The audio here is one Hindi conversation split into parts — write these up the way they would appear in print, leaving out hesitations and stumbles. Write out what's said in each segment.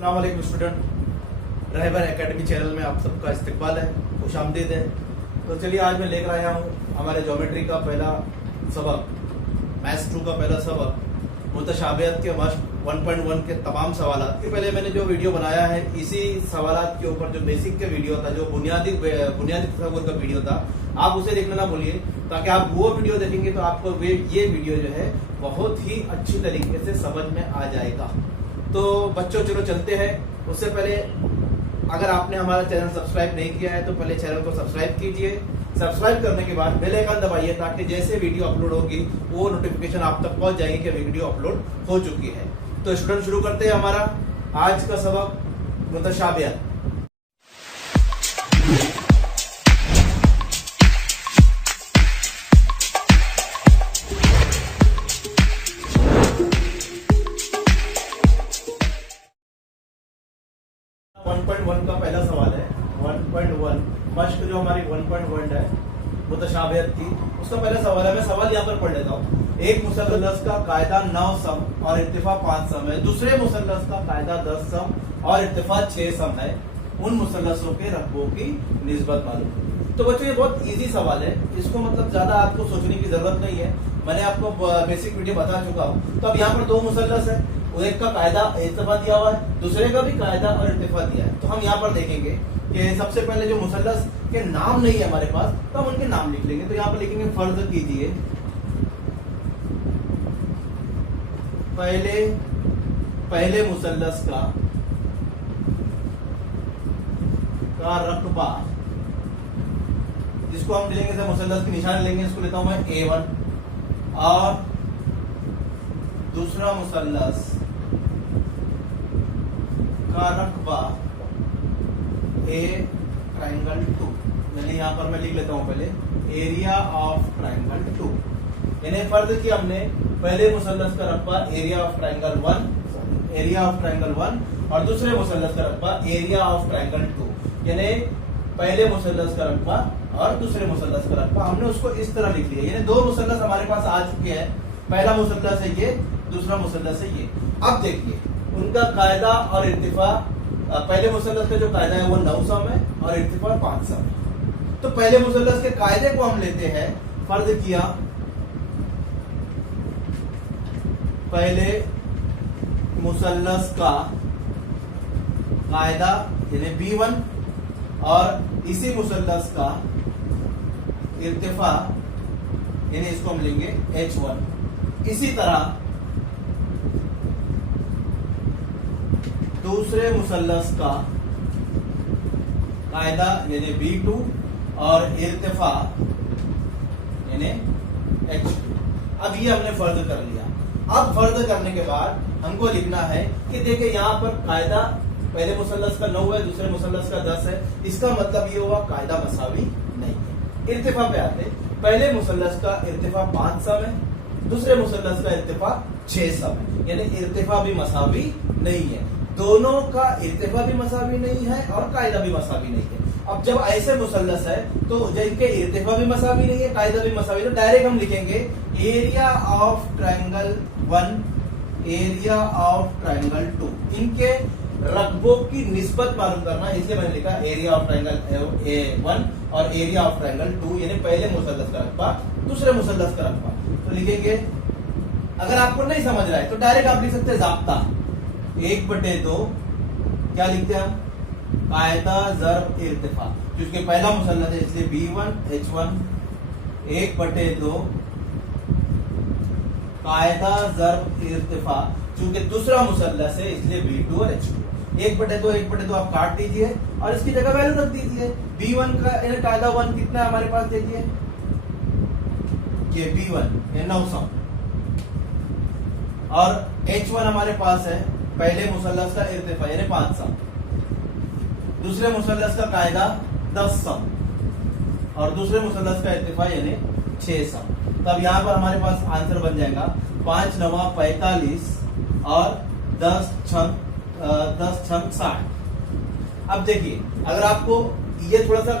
अस्सलाम वालेकुम स्टूडेंट, रहबर एकेडमी चैनल में आप सबका इस्तकबाल है, खुशामदीद है। तो चलिए आज मैं लेकर आया हूँ हमारे ज्योमेट्री का पहला सबक, मैथ्स 2 का पहला सबक, मुतशाबिहत के मश्क 1.1 के तमाम सवालात के पहले मैंने जो वीडियो बनाया है इसी सवालात के ऊपर जो बेसिक के वीडियो था, जो बुनियादी तसव्वुर का वीडियो था, आप उसे देखना ना भूलिए, ताकि आप वो वीडियो देखेंगे तो आपको ये वीडियो जो है बहुत ही अच्छी तरीके से समझ में आ जाएगा। तो बच्चों चलो चलते हैं। उससे पहले अगर आपने हमारा चैनल सब्सक्राइब नहीं किया है तो पहले चैनल को सब्सक्राइब कीजिए। सब्सक्राइब करने के बाद बेल आइकन दबाइए ताकि जैसे वीडियो अपलोड होगी वो नोटिफिकेशन आप तक पहुंच जाएगी कि वीडियो अपलोड हो चुकी है। तो स्टूडेंट शुरू करते हैं हमारा आज का सबक, मुतशाबिहत। 1.1 का पहला सवाल है। 1.1 मश्क जो हमारी 1.1 है मुतशाबिहत की, उसका पहला सवाल है। मैं सवाल यहाँ पर पढ़ लेता हूँ। एक मुसल्लस का कायदा 9 सम और इर्तिफा 5 सम है। दूसरे मुसल्लस का कायदा 10 सम और इर्तिफा 6 सम है। उन मुसल्लसों के रकबों की निस्बत मालूम करो। तो बच्चों ये बहुत इजी सवाल है, इसको मतलब ज्यादा आपको सोचने की जरूरत नहीं है। मैंने आपको बेसिक वीडियो बता चुका हूँ। तो अब यहाँ पर दो मुसल्लस है, एक का कायदा इर्तिफा दिया हुआ है, दूसरे का भी कायदा और इर्तिफा दिया है। तो हम यहाँ पर देखेंगे कि सबसे पहले जो मुसल्लस के नाम नहीं है हमारे पास, तो हम उनके नाम लिख लेंगे। तो यहाँ पर लिखेंगे फर्ज कीजिए पहले मुसल्लस का रकबा, जिसको हम लेंगे से मुसल्लस की निशानी लेंगे, इसको लेता हूं मैं A1, और दूसरा मुसल्लस का रकबा A ट्रायंगल 2, यानी यहां पर मैं लिख लेता हूं पहले एरिया ऑफ ट्रायंगल 2। यानी फर्ज किया हमने पहले मुसल्लस का रकबा एरिया ऑफ ट्रायंगल 1 और दूसरे मुसल्लस का रकबा एरिया ऑफ ट्रायंगल 2। यानी पहले मुसल्लस का रकबा और दूसरे मुसल्लस का रकबा हमने उसको इस तरह लिख लिया। यानी दो मुसल्लस हमारे पास आ चुके हैं, पहला मुसल्लस है ये, दूसरा मुसल्लस है ये। अब देखिए उनका कायदा और इर्तिफा, पहले मुसल्लस का जो कायदा है वो 9 सम है और इर्तिफा 5 सम है। तो पहले मुसल्लस के कायदे को हम लेते हैं। फर्ज किया पहले मुसल्लस का कायदा यानी B1 और इसी मुसल्लस का इर्तिफा यानी इसको हम लेंगे H1। इसी तरह दूसरे मुसल्लस का कायदा यानी B2 और इर्तिफा यानी H2। अब ये हमने फर्ज कर लिया। अब फर्ज करने के बाद हमको लिखना है कि देखिए यहाँ पर कायदा पहले मुसल्लस का 9 है, दूसरे मुसल्लस का 10 है। इसका मतलब ये हुआ कायदा मसावी नहीं है। इर्तिफा पे आते, पहले मुसल्लस का इर्तिफा 5 सम है, दूसरे मुसल्लस का इर्तिफा 6 सम है। यानी इर्तिफा भी मसावी नहीं है, दोनों का इर्तिफा भी मसावी नहीं है और कायदा भी मसावी नहीं है। अब जब ऐसे मुसल्लस है तो जिनके इर्तिफा भी मसावी नहीं है, कायदा भी मसावी, तो डायरेक्ट हम लिखेंगे area of triangle 1, area of triangle 2। इनके रकबों की निस्बत मालूम करना, इसलिए मैंने लिखा एरिया ऑफ ट्रायंगल A1 और एरिया ऑफ ट्रायंगल 2, यानी पहले मुसल्लस का रकबा दूसरे मुसल्लस का रकबा। तो लिखेंगे, अगर आपको नहीं समझ रहा है तो डायरेक्ट आप लिख सकते हैं ज़ाब्ता 1/2। क्या लिखते हैं हम? कायदा ज़र्ब इर्तिफा, क्योंकि पहला मुसल्लस है इसलिए B1 H1, 1/2 कायदा ज़र्ब इर्तिफा, क्योंकि दूसरा मुसल्लस है इसलिए B2 और H2। 1/2 आप काट दीजिए और इसकी जगह वैल्यू रख दीजिए। B1 का कायदा 1 कितना है हमारे पास, देखिए ये B1 ये 9 सम, और H1 हमारे पास है पहले मुसल्लस का इर्तिफा यानी 5 सम, दूसरे मुसल्लस का कायदा 10 सम और दूसरे मुसल्लस का इर्तिफा यानी 6 सम। तो अब यहाँ पर हमारे पास आंसर बन जाएगा 5 9 45 और 10 छंग 60। अब देखिए अगर आपको ये थोड़ा सा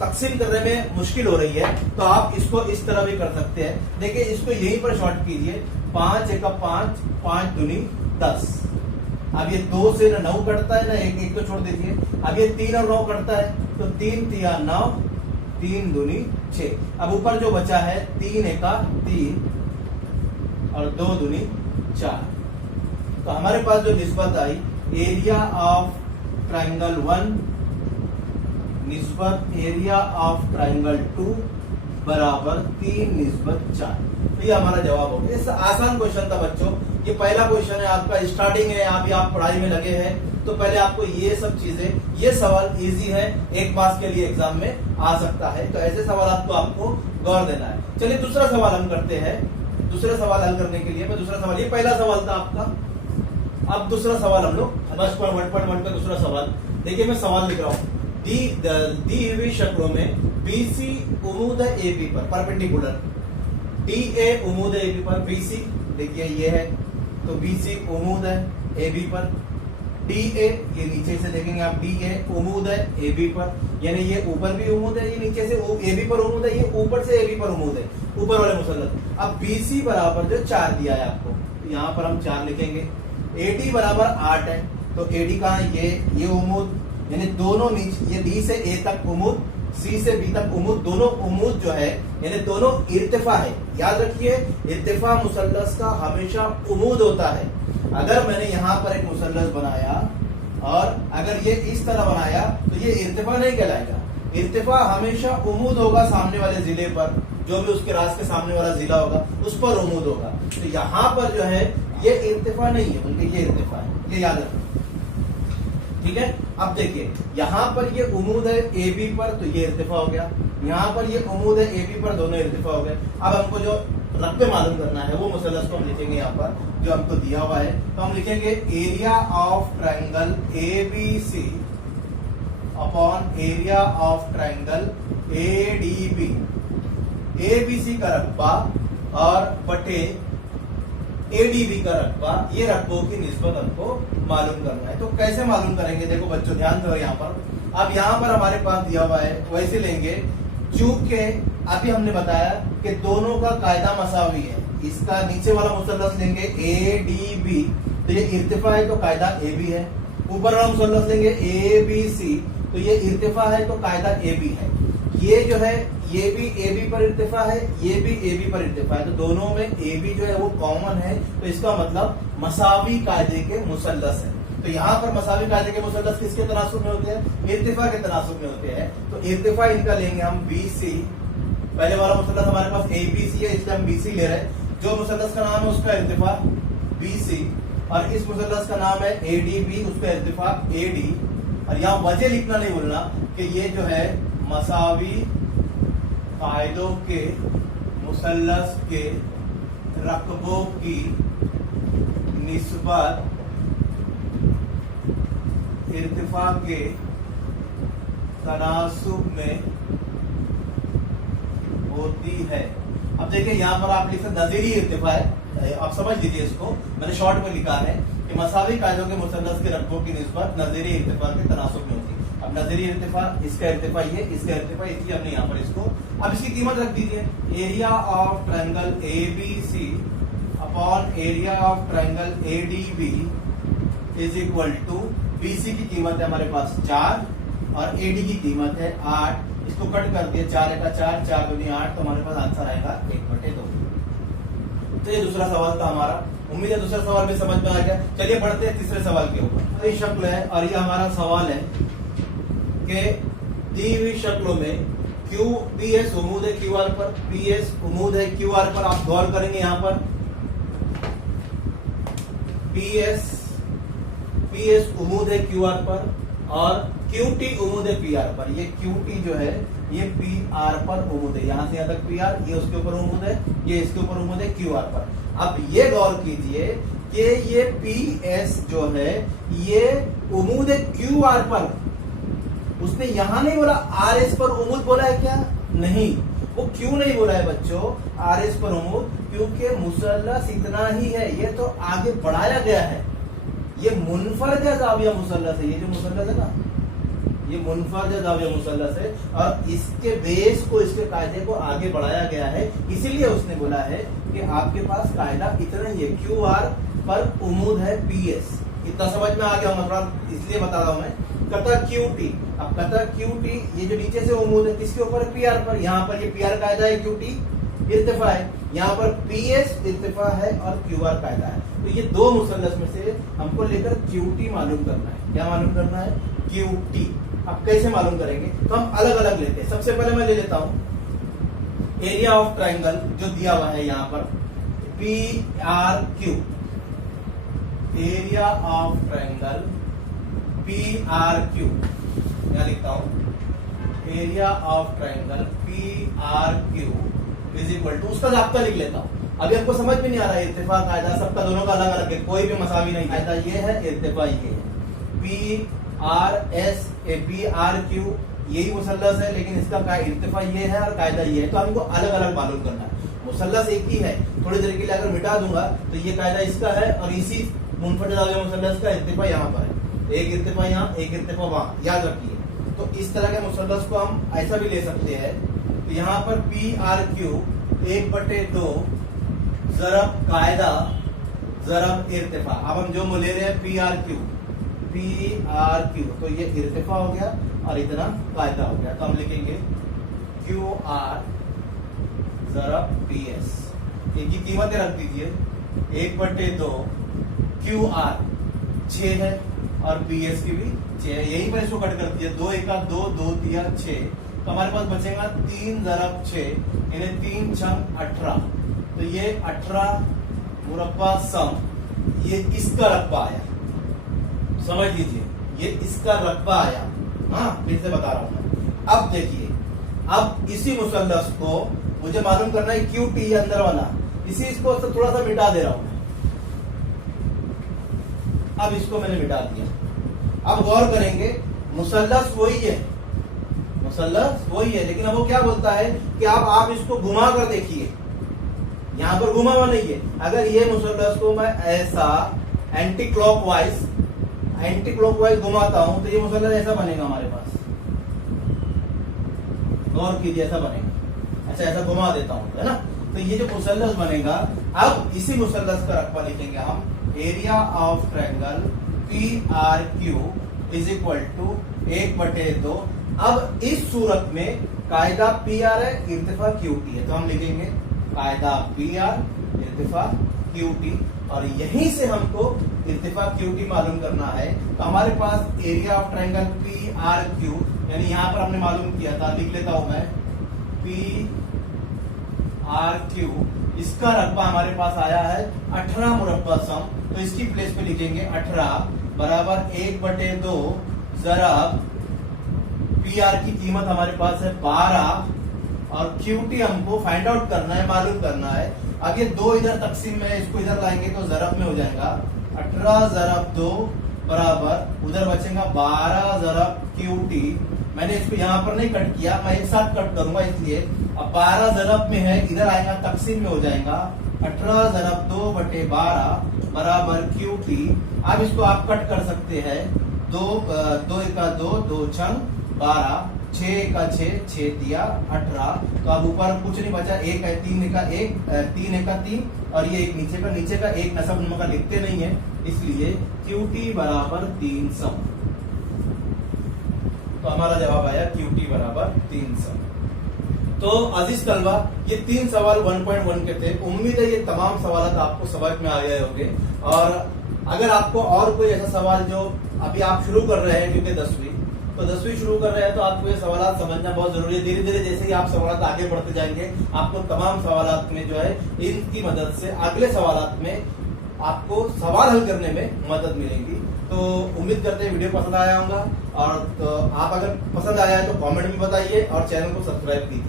तकसीम करने में मुश्किल हो रही है तो आप इसको इस तरह भी कर सकते हैं। देखिए इसको यहीं पर शॉर्ट कीजिए, 5 × 5 5 दूनी 10, अब ये 2 से ना 9 कटता है ना, एक तो छोड़ दीजिए। अब ये 3 और 9 कटता है, तो 3 तिया 9, 3 दूनी 6। अब ऊपर जो बचा है 3 एका 3 और 2 दूनी 4। तो हमारे पास जो निस्बत आई, एरिया ऑफ ट्राइंगल 1 निस्बत एरिया ऑफ ट्राइंगल 2 बराबर 3 निस्बत 4। तो ये हमारा जवाब हो गया। इस आसान क्वेश्चन था बच्चों, ये पहला क्वेश्चन है आपका, स्टार्टिंग है, अभी आप पढ़ाई में लगे हैं, तो पहले आपको ये सब चीजें, ये सवाल इजी है, एक मार्क्स के लिए एग्जाम में आ सकता है, तो ऐसे सवाल को आपको गौर देना है। चलिए दूसरा सवाल हम करते हैं। दूसरा सवाल हल करने के लिए मैं दूसरा सवाल, ये पहला सवाल था आपका, अब दूसरा सवाल हम लोग 10.1.1 का दूसरा सवाल देखिए। मैं सवाल लिख रहा हूं, दी हुई शक्लों में BC उम्मीद है AB पर परपेंडिकुलर, DA उम्मीद है AB पर, BC देखिए ये है, तो BC उम्मीद है AB पर, DA ये नीचे से देखेंगे आप, DA उम्मीद है AB पर, यानी ये ऊपर भी उम्मीद है, ये नीचे से AB पर उम्मीद है, ये ऊपर से AB पर उम्मीद है, ऊपर वाले मुसल्लत। अब BC बराबर जो 4 दिया है आपको, तो यहाँ पर हम 4 लिखेंगे। AD बराबर 8 है, तो AD कहाँ है, ये उम्मीद, यानी दोनों नीचे, ये D से A तक उम्मीद, C से B तक उम्मीद, दोनों उम्मीद जो है यानी दोनों इर्तिफा है। याद रखिए इर्तिफा मुसल्लस का हमेशा उम्मीद होता है। अगर मैंने यहाँ पर एक मुसल्लस बनाया और अगर ये इस तरह बनाया तो ये इर्तिफा नहीं कहलाएगा। इर्तिफा हमेशा उम्मीद होगा सामने वाले जिले पर, जो भी उसके रास्ते सामने वाला जिला होगा उस पर उम्मीद होगा। तो यहाँ पर जो है ये इर्तिफा नहीं है बल्कि ये इर्तिफा है, ये याद रखना, ठीक है। अब देखिए यहाँ पर ये उम्मीद है AB पर, तो ये इर्तिफा हो गया। यहाँ पर ये उम्मीद है AB पर, दोनों इर्तिफा हो गए। अब हमको जो रकबे मालूम करना है वो मुसल्लस को हम लिखेंगे यहाँ पर जो हमको दिया हुआ है, तो हम लिखेंगे area of triangle ABC upon area of triangle ADB। ABC का रकबा और बटे ADB का रकबा, ये रकबों की निस्बत हमको मालूम करना है। तो कैसे मालूम करेंगे, देखो बच्चों ध्यान दो यहाँ पर। अब यहाँ पर हमारे पास दिया हुआ है, वैसे लेंगे चूंकि अभी हमने बताया कि दोनों का कायदा मसावी है। इसका नीचे वाला मुसल्लस लेंगे ADB, तो ये इर्तिफा है तो कायदा AB है। ऊपर वाला मुसल्लस लेंगे ABC, तो ये इर्तिफा है तो कायदा AB है। ये जो है ये भी AB पर इर्तिफा है, ये भी AB पर इर्तिफा है, तो दोनों में AB जो है वो कॉमन है, तो इसका मतलब मसावी कायदे के मुसल्लस है। तो यहाँ पर मसावी कायदे के मुसल्लस किसके तनासुब में होते हैं, इर्तिफा के तनासुब में होते हैं। तो इर्तिफा इनका लेंगे हम BC, पहले वाला मुसल्लस हमारे पास ABC है इसलिए हम BC ले रहे हैं। जो मुसल्लस का नाम है उसका इर्तिफा BC, और इस मुसल्लस का नाम है ADB, उसका इर्तिफा AD। और यहाँ वजह लिखना नहीं भूलना कि ये जो है मसावी कायदों के मुसल्लस के रकबों की निस्बत इर्तिफा के तनासुब में होती है। अब देखिए यहाँ पर आप लिख सकते नजीरी इर्तिफा है, आप समझ लीजिए इसको, मैंने शॉर्ट में लिखा है कि मसावी कायदों के मुसल्लस के रकबों की निस्बत नजीरी इर्तिफा के तनासुब में होती है। अब नजरी इर्तिफा, इसका इर्तिफा ये, इसका इर्तिफा, इसलिए हमने यहाँ पर इसको, अब इसकी कीमत रख दीजिए, area of triangle ABC upon area of triangle ADB is equal to, BC की कीमत है हमारे पास 4 और AD की कीमत है 8। इसको कट कर दिया, 4 का 4, 4 दूनी 8, तो हमारे पास आंसर आएगा 1/2। तो ये दूसरा सवाल था हमारा। उम्मीद है दूसरा सवाल भी समझ में आ गया। चलिए बढ़ते हैं तीसरे सवाल के ऊपर। ये शक्ल है और ये हमारा सवाल है कि दी हुई शक्लों में PS उम्मीद है QR पर, PS उम्मीद है QR पर। आप गौर करेंगे यहाँ पर PS उम्मीद है QR पर और QT उम्मीद है PR पर। ये QT जो है ये PR पर उम्मीद है, यहां से यहां तक PR, ये उसके ऊपर उम्मीद है, ये इसके ऊपर उम्मीद है QR पर। अब ये गौर कीजिए कि ये PS जो है ये उम्मीद है QR पर, उसने यहां नहीं बोला RS पर उम्मीद बोला है क्या? नहीं, वो क्यों नहीं बोला है बच्चों RS पर उम्मीद? क्योंकि मुसल्लस इतना ही है, ये तो आगे बढ़ाया गया है। ये मुनफरद ज़ाविया मुसल्लस है, ये जो मुसल्लस है ना, ये मुनफरद ज़ाविया मुसल्लस है और इसके बेस को, इसके कायदे को आगे बढ़ाया गया है। इसीलिए उसने बोला है कि आपके पास कायदा इतना ही है, QR पर उम्मीद है PS, इतना समझ में आ गया होगा, थोड़ा इसलिए बता रहा हूं मैं। कहता QT, अब कहता QT ये जो नीचे से उम्मीद है किसके ऊपर, PR पर। यहाँ पर ये PR कायदा है, QT इर्तिफा है, यहाँ पर PS इर्तिफा है और QR कायदा है। तो ये दो मुसल्लस में से हमको लेकर QT मालूम करना है। क्या मालूम करना है? QT। अब कैसे मालूम करेंगे? तो हम अलग अलग लेते हैं। सबसे पहले मैं ले लेता हूं एरिया ऑफ ट्राइंगल जो दिया हुआ है यहाँ पर PRQ, area of triangle PRQ, यहां लिखता हूं area of triangle PRQ is equal to, उसका जाब्ता लिख लेता हूं। अभी आपको समझ में नहीं आ रहा है, इत्तेफाक कायदा सबका दोनों का अलग अलग है, कोई भी मसावी नहीं। कायदा ये है, इत्तेफाक ये है। PRQ यही मुसल्लस है, लेकिन इसका इर्तिफा ये है और कायदा ये है, तो हमको अलग अलग मालूम करना है। मुसल्लस एक ही है, थोड़ी देर के लिए अगर मिटा दूंगा तो ये कायदा इसका है और इसी मुनफरद वाले मुसल्लस का इर्तिफा यहाँ पर है। एक इर्तिफा यहाँ, एक इर्तिफा वहां, याद रखिए। तो इस तरह के मुसल्लस को हम ऐसा भी ले सकते हैं। तो यहाँ पर PRQ 1/2 ज़रब कायदा ज़रब इर्तिफा। अब हम जो ले रहे हैं PRQ, तो ये इर्तिफा हो गया और इतना कायदा हो गया। तो हम लिखेंगे QR ज़रब PS। इनकी कीमतें रख दीजिए, 1/2 QR 6 है और PS की भी 6 है। यही पर इसको कट कर दिया, 2 1 2, 2 3 6, तो हमारे पास बचेगा 3 ज़रब 6, यानी 3 छंग 18। तो ये 18 मुरब्बा सम, ये इसका रकबा आया, समझ लीजिए, ये इसका रकबा आया। हाँ, फिर से बता रहा हूं मैं। अब देखिए, अब इसी मुसल्लस को मुझे मालूम करना है QT अंदर वाला, इसी इसको थोड़ा सा मिटा दे रहा हूं मैं। अब इसको मैंने मिटा दिया। अब गौर करेंगे, मुसल्लस वही है, मुसल्लस वही है, लेकिन अब वो क्या बोलता है कि आप इसको घुमा कर देखिए। यहां पर घुमा हुआ नहीं है। अगर ये मुसल्लस को मैं ऐसा एंटी क्लॉकवाइज घुमाता हूं तो ये मुसल्लस ऐसा बनेगा हमारे पास। गौर कीजिए, ऐसा बनेगा। अच्छा, ऐसा घुमा देता हूं, है ना। तो ये जो मुसल्लस बनेगा, अब इसी मुसल्लस का रकबा लिखेंगे हम, area of triangle PRQ is equal to 1/2। अब इस सूरत में कायदा PR है, इर्तिफा QT है, तो हम लिखेंगे कायदा PR इर्तिफा QT, और यहीं से हमको इर्तिफा QT मालूम करना है। तो हमारे पास एरिया ऑफ ट्रायंगल PRQ, यानी यहां पर हमने मालूम किया था, लिख लेता हूं मैं PRQ, इसका रकबा हमारे पास आया है 18 मुरब्बा सम। तो इसकी प्लेस पे लिखेंगे 18 बराबर 1/2 ज़रब PR की कीमत हमारे पास है 12 और QT हमको फाइंड आउट करना है, मालूम करना है। अब ये 2 इधर तकसीम में, इसको इधर लाएंगे तो ज़रब में हो जाएगा। 18 ज़रब 2 बराबर उधर बचेगा 12 ज़रब QT। मैंने इसको यहाँ पर नहीं कट किया, मैं एक साथ कट करूंगा, इसलिए अब 12 ज़रब में है, इधर आएगा तकसीम में हो जाएगा। 18 ज़रब 2/12 बराबर QT। अब इसको आप कट कर सकते हैं, 2 1 2, 2 छंग 12, 6 1 6, 6 दिया 18। तो अब ऊपर कुछ नहीं बचा, 1 है, 3 1 1, 3 1 3, और ये एक नीचे का एक नसब नुमा का लिखते नहीं है, इसलिए QT बराबर 3 सम। तो हमारा जवाब आया QT बराबर 3 सम। तो अजीज तलबा, ये 3 सवाल 1.1 के थे। उम्मीद है ये तमाम सवाल आपको समझ में आ गए होंगे। और अगर आपको और कोई ऐसा सवाल जो अभी आप शुरू कर रहे हैं, क्योंकि 10वीं शुरू कर रहे हैं, तो आपको ये सवाल समझना बहुत जरूरी है। धीरे धीरे जैसे ही आप सवाल आगे बढ़ते जाएंगे, आपको तमाम सवाल में जो है इनकी मदद से अगले सवाल में आपको सवाल हल करने में मदद मिलेगी। तो उम्मीद करते हैं वीडियो पसंद आया होगा, और तो आप अगर पसंद आया है तो कमेंट में बताइए और चैनल को सब्सक्राइब कीजिए।